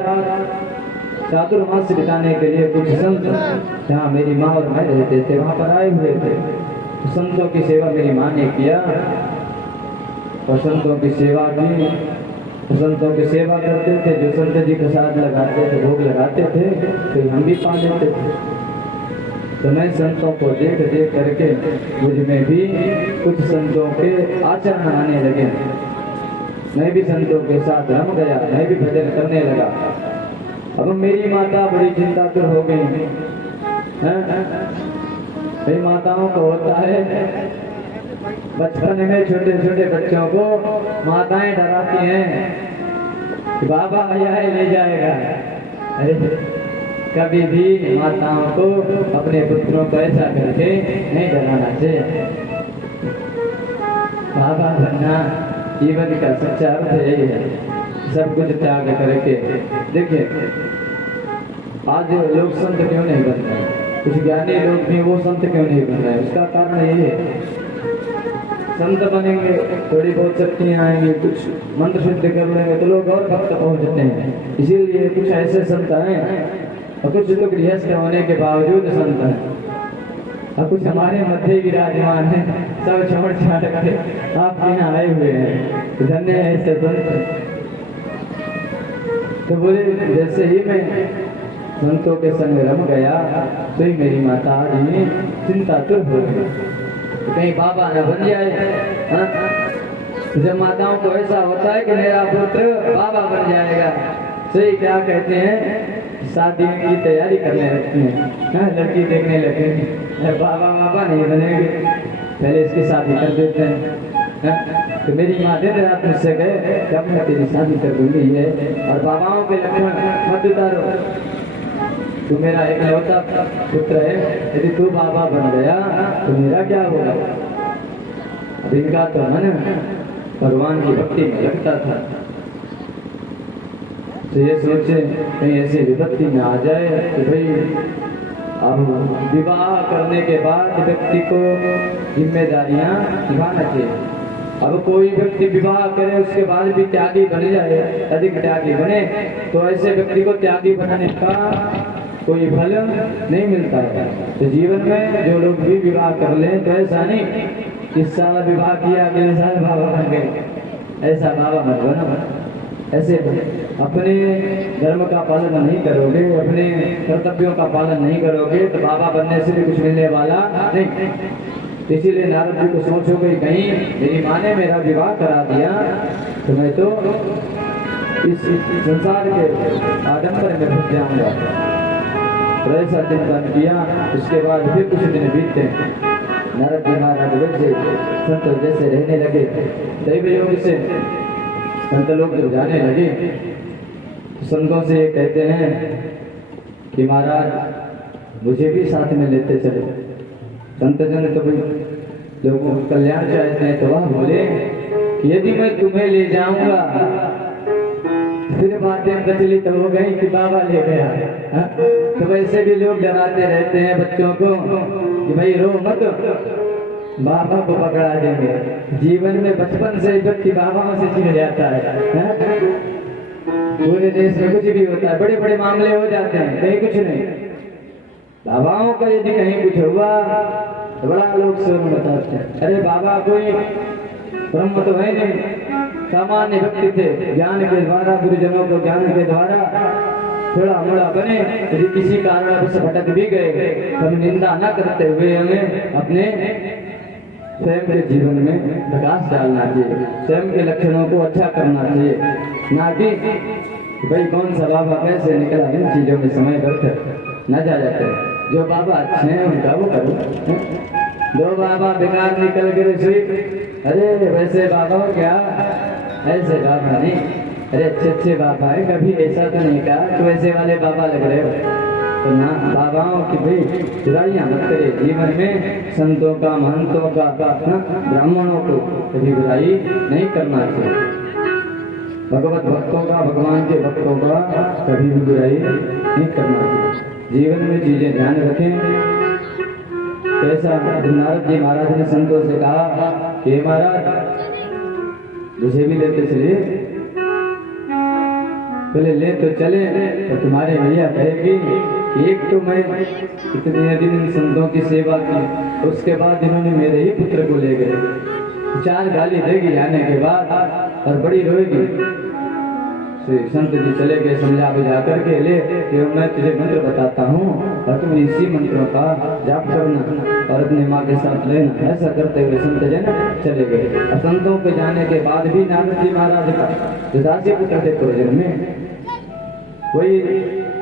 चातुर्मास बिताने के लिए कुछ संत जहाँ मेरी माँ और मैं रहते थे वहाँ पर आए हुए थे। संतों की सेवा मेरी माँ ने किया और संतों की सेवा की। संतों की सेवा करते थे, जो संत जी प्रसाद लगाते थे, भोग लगाते थे, तो हम भी पा लेते थे। तो मैं संतों को देख देख करके मुझ में भी कुछ संतों के आचरण आने लगे। मैं भी संतों के साथ रम गया, मैं भी भजन करने लगा। अब मेरी माता बड़ी चिंतातुर हो गई। कई माताओं को होता है, बचपन में छोटे छोटे बच्चों को माताएं डराती हैं कि बाबा आया है ले जाएगा। अरे कभी भी माताओं को अपने पुत्रों को ऐसा करके नहीं डराना चाहिए। बाबा बनना जीवन का सच्चा अर्थ यही है, सब कुछ त्याग करके। देखिए आज लोग संत क्यों नहीं बन रहे, कुछ ज्ञानी लोग भी वो संत क्यों नहीं बन रहे, उसका कारण यही है। संत बनेंगे, थोड़ी बहुत शक्तियाँ आएंगी, कुछ मंत्र सिद्ध कर लेंगे तो लोग और भक्त पहुँचते हैं। इसीलिए कुछ ऐसे संत हैं और कुछ लोग गृहस्थ होने के बावजूद संत हैं, और कुछ हमारे मध्य विराजमान हैं, सब छोड़ छाड़ के आपके यहाँ आए हुए हैं। धन्य है ऐसे संत। तो बोले जैसे ही मैं संतों के संग रम गया तो ही मेरी माता जी चिंतातुर हो गई, कहीं बाबा न बन जाए। जब माताओं को ऐसा होता है कि मेरा पुत्र बाबा बन जाएगा, सही क्या कहते हैं, शादी की तैयारी करने लगते हैं, लड़की देखने लगेंगे, बाबा बाबा नहीं बनेंगे, पहले इसकी शादी कर देते हैं। तो मेरी माँ दिन रात मुझसे गए जब मैं तेरी शादी कर दूंगी है, और बाबाओं के लक्षण मत उतारो, तू मेरा इकलौता पुत्र है, यदि तू बाबा बन गया तो मेरा क्या होगा। अब इनका तो मन भगवान की भक्ति में लगता था, तो ये सोचे कहीं ऐसी विपत्ति में आ जाए कि भाई अब विवाह करने के बाद व्यक्ति को जिम्मेदारियां निभाना चाहिए। अब कोई व्यक्ति विवाह करे उसके बाद भी त्यागी बन जाए, अधिक त्यागी बने, तो ऐसे व्यक्ति को त्यागी बनाने का कोई फल नहीं मिलता है। तो जीवन में जो लोग भी विवाह कर लें तो ऐसा नहीं इस साल विवाह किया अगले साल बाबा बन गए, ऐसा बाबा मत बनो। ऐसे अपने धर्म का पालन नहीं करोगे, अपने कर्तव्यों का पालन नहीं करोगे तो बाबा बनने से भी कुछ मिलने वाला नहीं। इसीलिए नारद जी को सोच हो गई, कहीं मेरी माँ ने मेरा विवाह करा दिया तो मैं तो इस संसार के आडंबर में फंस जाऊंगा। तो ऐसा चिंतन किया। उसके बाद फिर कुछ दिन बीतते, नारद जी महाराज वैसे संत जैसे रहने लगे, दैव योग से संत लोग जब जाने लगे तो संतों से ये कहते हैं कि महाराज मुझे भी साथ में लेते चले। संत जन तो भाई लोगों को कल्याण चाहते हैं, तो वह बोले कि यदि मैं तुम्हें ले जाऊंगा, फिर बातें प्रचलित हो गई कि बाबा ले गया। तो वैसे भी लोग डराते रहते हैं बच्चों को कि भाई रो मत, बाबा को पकड़ा देंगे। जीवन में बचपन से व्यक्ति बाबाओं से चिढ़ जाता है। पूरे देश में कुछ भी होता है, बड़े बड़े मामले हो जाते हैं, कहीं कुछ नहीं। बाबाओं का यदि कहीं कुछ हुआ तो बड़ा लोग शोर मचाते हैं, अरे बाबा कोई ब्रह्म तो है नहीं, सामान्य व्यक्ति थे, ज्ञान के द्वारा गुरुजनों को ज्ञान के द्वारा थोड़ा मोड़ा बने, यदि किसी कारण से भटक भी गए तो निंदा न करते हुए हमें अपने स्वयं के जीवन में प्रकाश डालना चाहिए, स्वयं के लक्षणों को अच्छा करना चाहिए, ना कि भाई कौन सा बाबा कैसे निकला, इन चीजों में समय व्यर्थ न जा जाते। जो बाबा अच्छे हैं उनका वो करो। दो बाबा बेकार निकल गए सुई, अरे वैसे बाबा हो क्या, ऐसे बाबा नहीं, अरे अच्छे बाबा है, कभी ऐसा तो नहीं कहा तो वैसे वाले बाबा लग रहे हो। तो ना बाबाओं की भाई बुराइयां मत करे जीवन में, संतों का महंतों का ब्राह्मणों को कभी बुराई नहीं करना चाहिए। भगवत भक्तों का, भगवान के भक्तों का कभी भी बुराई नहीं करना चाहिए। जीवन में चीजें ध्यान रखें। कैसा नारद जी महाराज ने संतों से कहा कि महाराज मुझे भी लेते चलिए, पहले ले तो चले तो तुम्हारे भैया कहेगी कि एक तो मैं इतने दिन संतों की सेवा की, उसके बाद इन्होंने मेरे ही पुत्र को ले गए, 4 गाली देगी आने के बाद और बड़ी रोएगी। संत जी चले गए समझा बुझा करके, ले मैं तुझे मंत्र बताता हूँ और तुम इसी मंत्रों का जाप करना और अपनी माँ के साथ रहना। ऐसा करते हुए संत जन चले गए। संतों के जाने के बाद भी नारद जी महाराज का जो दासी पुत्र थे पूर्वजन्म में वही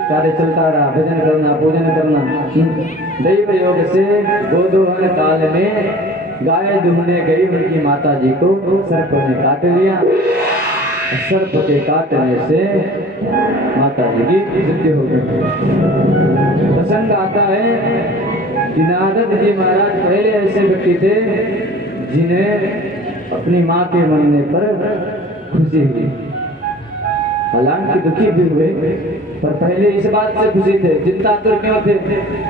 कार्य चलता रहा, भजन करना, पूजन करना। दैव योग से गोदोहन काल में गाय दुहने गई उनकी माता जी को सर्प ने काट लिया। सर्प के काटने से माता जी की मृत्यु हो गई। प्रसंग आता है कि नारद जी महाराज पहले ऐसे व्यक्ति थे जिन्हें अपनी माँ के मरने पर खुशी हुई, हालांकि दुखी भी हुए, पर पहले इस बात से खुशी थे। चिंता तो क्यों थे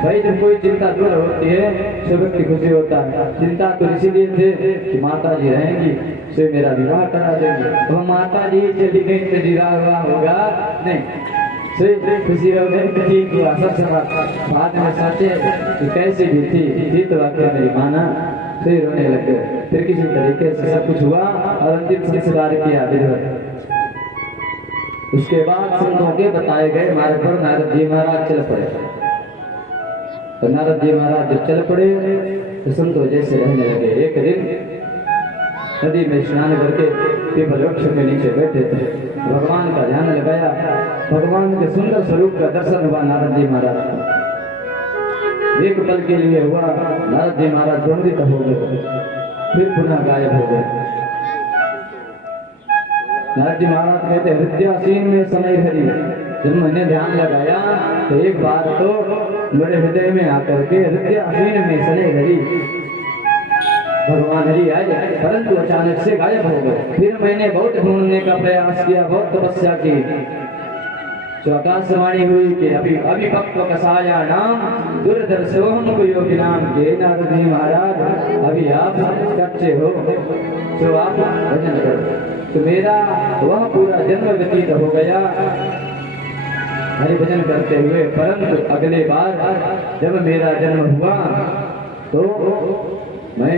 भाई, जब कोई चिंता दूर होती है तो व्यक्ति खुशी होता है। चिंता तो इसीलिए थे कि माता जी रहेंगी से मेरा विवाह करा देंगे, वो माता जी चली गई तो विवाह होगा नहीं, से खुशी हो गई तो ठीक हुआ। सबसे बाद में सोचे कि कैसी भी थी तो आखिर मेरी माना, फिर रोने लग गए। फिर किसी तरीके से सब कुछ हुआ और अंतिम संस्कार किया विधिवत। उसके बाद संतों के बताए गए मार्ग पर नारद जी महाराज चल पड़े। तो नारद जी महाराज जब चल पड़े तो संतों जैसे रहने लगे। एक दिन नदी में स्नान करके पीपल वृक्ष के नीचे बैठे थे, भगवान का ध्यान लगाया। भगवान के सुंदर स्वरूप का दर्शन हुआ नारद जी महाराज को। एक पल के लिए हुआ, नारद जी महाराज भ्रमित हो गए, फिर पुनः गायब हो गए। नारद जी महाराज कहते हृदयासीन में समय हरि, जब मैंने ध्यान लगाया तो एक बार तो मेरे हृदय में आकर के हृदयासीन में समय हरि भगवान हरि आए, परंतु अचानक से गायब हो गए। फिर मैंने बहुत ढूंढने का प्रयास किया, बहुत तपस्या की, जो आकाशवाणी हुई कि अभिभक्त कसाया नाम दुर्दर्शोहम को योगी नाम के नारद जी महाराज अभी आप कच्चे हो तो आप भजन करो। तो मेरा वह पूरा जन्म व्यतीत हो गया हरि भजन करते हुए, परंतु अगले बार जब मेरा जन्म हुआ तो मैं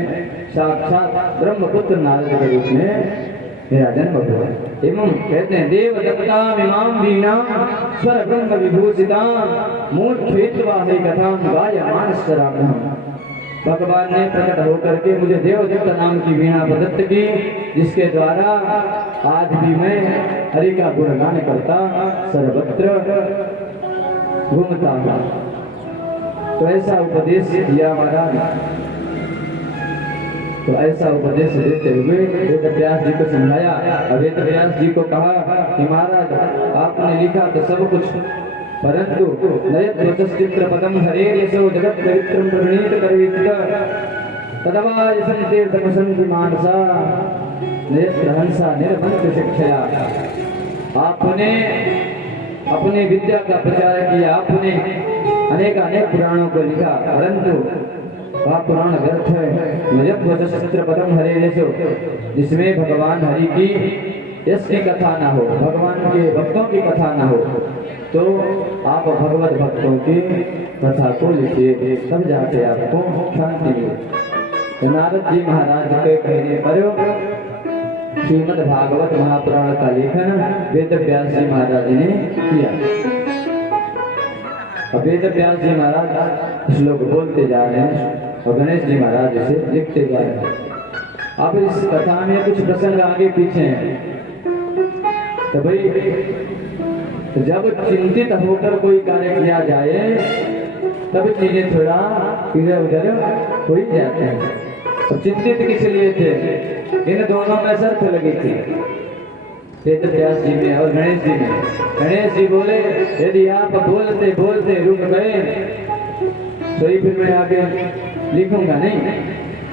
साक्षात ब्रह्मपुत्र नारद के रूप में मेरा जन्म हुआ। एवं कहते हैं देव दत्ता इमाम वीणा स्वर ब्रह्म विभूषिता मूर्छित्वा हे कथा गायमान शराब्दम। भगवान ने प्रकट होकर के मुझे देवदत्त नाम की वीणा प्रदत्त की, जिसके द्वारा आज भी मैं हरि का गुणगान करता सर्वत्र घूमता हूँ। तो ऐसा उपदेश दिया महाराज। तो ऐसा उपदेश देते हुए वेद व्यास जी को समझाया। वेद व्यास जी को कहा कि महाराज आपने लिखा तो सब कुछ, परंतु नयचित्र पदम हरे यशो जगत पवित्रम प्रणीत करवित तदवाय संतीर्थमसंति मानसा नेत्र हंसा निर्बंध शिक्षया। आपने अपने विद्या का प्रचार किया, आपने अनेक पुराणों को लिखा, परंतु वह पुराण व्यर्थ है। नयचित्र पदम हरे यशो, जिसमें भगवान हरि की यश की कथा ना हो, भगवान के भक्तों की कथा ना हो, तो आप भगवत भक्तों की कथा को लिखिए, तब जाके आपको शांति मिले। नारद जी महाराज के कहने पर श्रीमद् भागवत महापुराण का लेखन वेद व्यास जी महाराज ने किया। अब वेद व्यास जी महाराज श्लोक बोलते जा रहे हैं और गणेश जी महाराज इसे लिखते जा रहे हैं। अब इस कथा में कुछ प्रसंग आगे पीछे हैं। तो भाई जब चिंतित होकर कोई कार्य किया जाए तब चीजें थोड़ा इधर उधर हो ही जाते हैं। तो चिंतित किस लिए थे? इन दोनों में शर्त लगी थी, वेद व्यास जी में और गणेश जी में। गणेश जी बोले यदि आप बोलते बोलते रुक गए तो ही फिर मैं आगे लिखूंगा नहीं,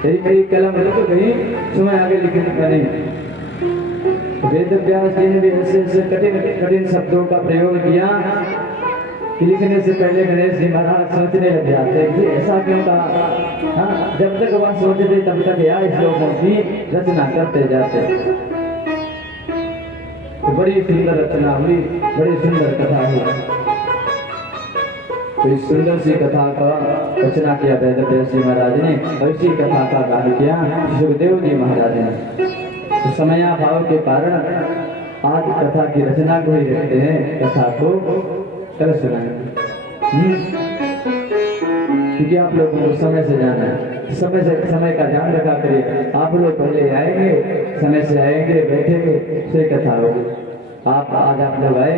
यदि मेरी कलम रुक गई तो मैं आगे लिखूंगा नहीं। वेद व्यास जी ने भी ऐसे ऐसे कठिन कठिन शब्दों का प्रयोग किया कि लिखने से पहले गणेश जी महाराज सोचने लग जाते कि ऐसा क्यों कहा। हाँ, जब तक वह सोचते तब तक या श्लोकों की रचना करते जाते। तो बड़ी सुंदर रचना हुई, बड़ी सुंदर कथा हुई। तो इस सुंदर सी कथा का रचना किया वेद व्यास जी महाराज ने, और इसी कथा का गान किया सुखदेव जी महाराज ने। तो समयाभाव के कारण आज कथा की रचना को ही रखते हैं, कथा को कल सुनाएंगे। क्योंकि आप लोगों को समय से जाना है, समय का ध्यान रखा करिए। आप लोग पहले आएंगे, समय से आएंगे, बैठेंगे, फिर कथा होगी। आज आप लोग आए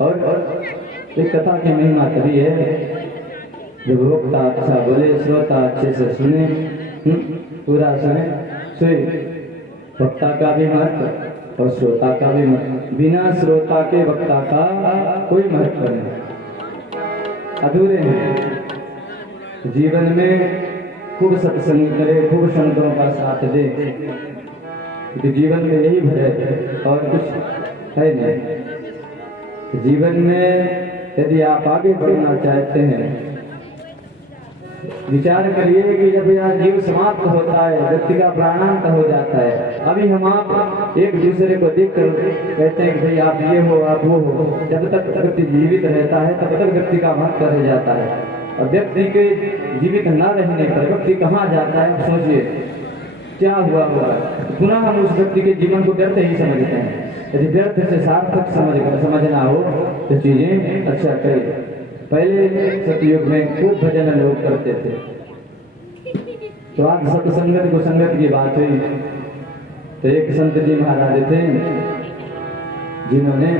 और इस कथा की महिमा तभी है जब वक्ता अच्छा बोले, श्रोता अच्छे से सुने, पूरा सुने। वक्ता का भी महत्व और श्रोता का भी महत्व। बिना श्रोता के वक्ता का कोई महत्व नहीं, अधूरे हैं। जीवन में खूब सत्संग करे, खूब संतों का साथ दे, क्योंकि जीवन में यही भय और कुछ है नहीं। जीवन में यदि आप आगे बढ़ना चाहते हैं, विचार करिए कि जब यह जीव समाप्त होता है, व्यक्ति का प्राणांत हो जाता है, अभी हम आप एक दूसरे को देख कर कहते हैं कि भाई आप ये हो, आप वो हो। जब तक व्यक्ति जीवित रहता है तब तक व्यक्ति का महत्व रह जाता है, और व्यक्ति के जीवित न रहने पर व्यक्ति कहाँ जाता है सोचिए, क्या हुआ होगा। पुनः हम उस व्यक्ति के जीवन को व्यर्थ ही समझते हैं। यदि व्यर्थ से सार्थक समझना हो तो चीजें अच्छा करें। पहले सतयुग में खूब भजन लोग करते थे, तो आज सत्संगत को संगत की बात हुई। तो एक संत जी महाराज थे जिन्होंने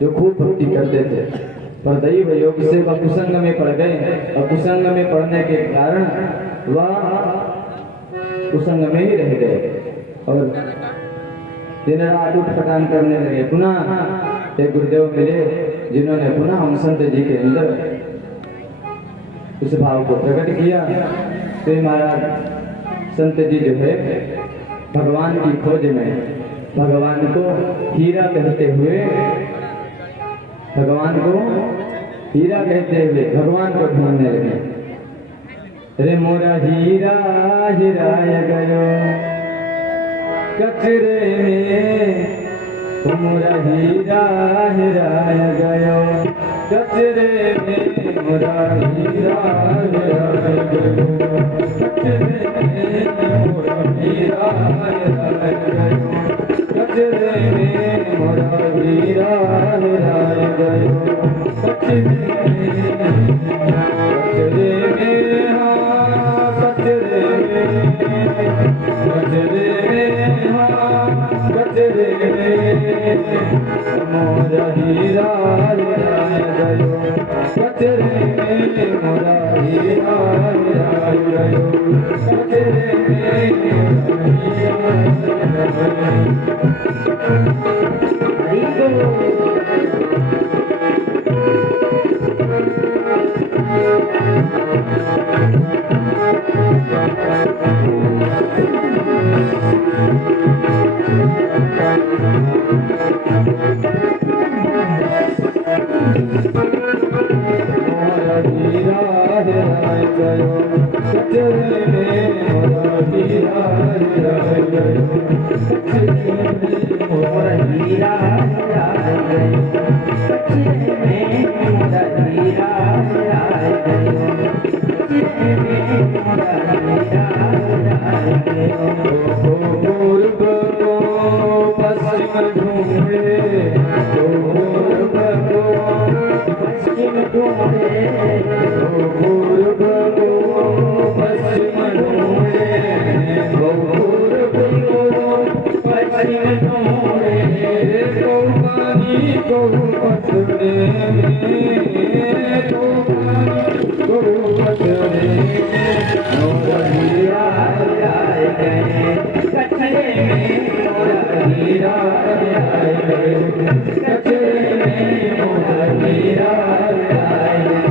जो खूब भक्ति करते थे, पर दैव योग से वह कुसंग में पड़ गए, और कुसंग में पड़ने के कारण वह कुसंग में ही रह गए और दिन रात उठ पटान करने लगे। पुनः एक गुरुदेव मिले जिन्होंने पुनः हम संत जी के अंदर उस भाव को प्रकट किया। तो महाराज संत जी जो है भगवान की खोज में, भगवान को हीरा कहते हुए, भगवान को हीरा कहते हुए भगवान को ढूंढने लगे। रे मोरा हीरा हिराय गयो कचरे में, मोरा हीरा हिराय गयो कचरे में, मोरा हीरा हिराय गयो कचरे में, मोरा हीरा हिराय गयो कचरे में, मोरा हीरा हिराय गयो कचरे में, कचरे में, हाँ कचरे में, कचरे में, हाँ कचरे में, मोरा हीरा हिराय गयो कचरे में, मोरा हीरा हिराय गयो कचरे में, मोरा हीरा पश्चिम पानी को पथरे तो पानी को पथरे मोरा हीरा आए गए कचरे में मोरा हीरा आए गए कचरे में मोरा हीरा आए गए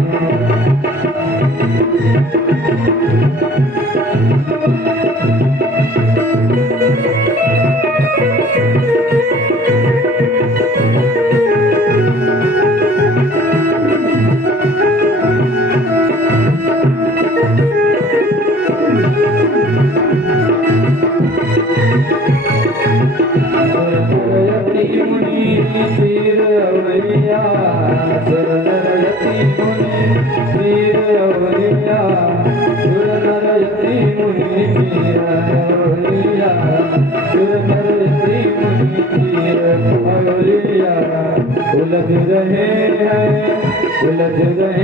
उलझ रहे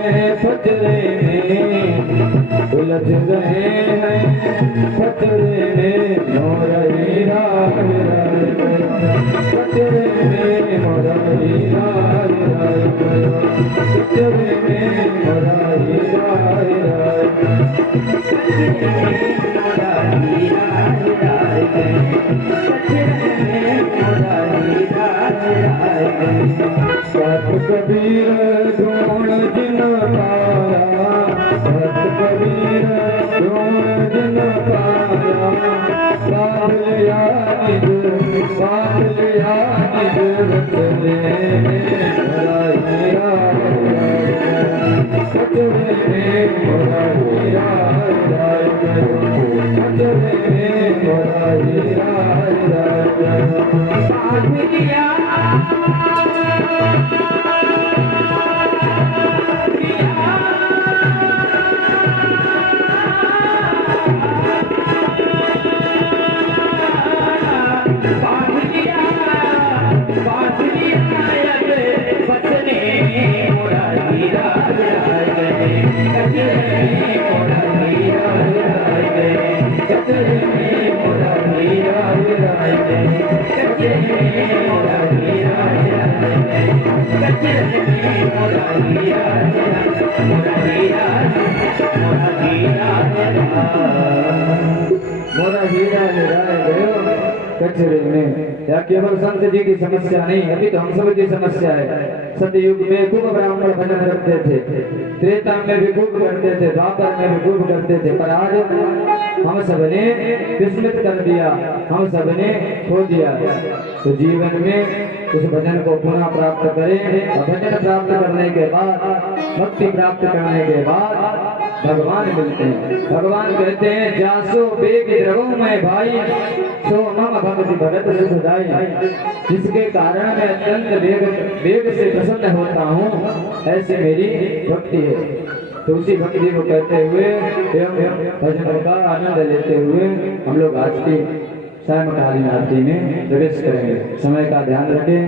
हैं फतरे में उलझ रहे हैं फतरे में मोरा हीरा फतरे में मोरा हीरा फतरे में मोरा हीरा सत कबीर ढूंढ जिन पाया सत कबीर ढूंढ जिन पाया बात लिया निज रचने मोरा हीरा कचरे में मोरा हीरा कचरे में मोरा हीरा मोरा हीरा निराए गयो कचरे में। या केवल संत जी की समस्या नहीं, अभी तो हम सब की समस्या है। सतयुग में खूब ब्राह्मण भजन करते थे, त्रेता में भी खूब करते थे, द्वापर में भी खूब करते थे, पर आज हम सबने विस्मृत कर दिया, हम सबने खो दिया। तो जीवन में उस भजन को पुनः प्राप्त करें और भजन प्राप्त करने के बाद, भक्ति प्राप्त करने के बाद भगवान मिलते हैं। भगवान कहते हैं जासो बेग द्रवो में भाई सो मम भक्ति भगत सुधाई। जिसके कारण मैं अत्यंत वेग से प्रसन्न होता हूँ, ऐसी मेरी भक्ति है। तो उसी भक्ति को कहते हुए एवं भजनों का आनंद लेते हुए हम लोग आज की सायंकालीन आरती में प्रवेश करेंगे। समय का ध्यान रखें,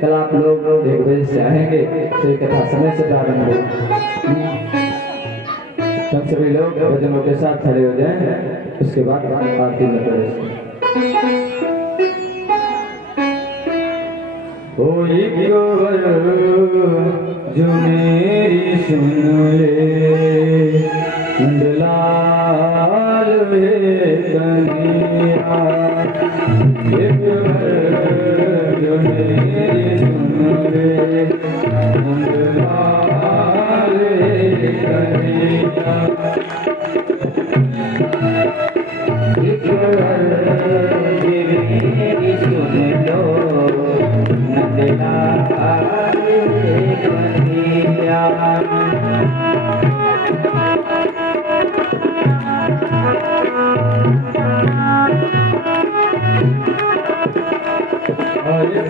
कल आप लोग 1 बजे से आएंगे, तो कथा समय से प्रारंभ हो। तब सभी लोग भजनों के साथ खड़े हो जाएं, उसके बाद आरती में प्रवेश करें। जो मेरी सुन ले मंडलाल कन्हैया, जो मेरी सुन ले मंडलाल कन्हैया, मेरी सुन लो नंदलाल कन्हैया। हरे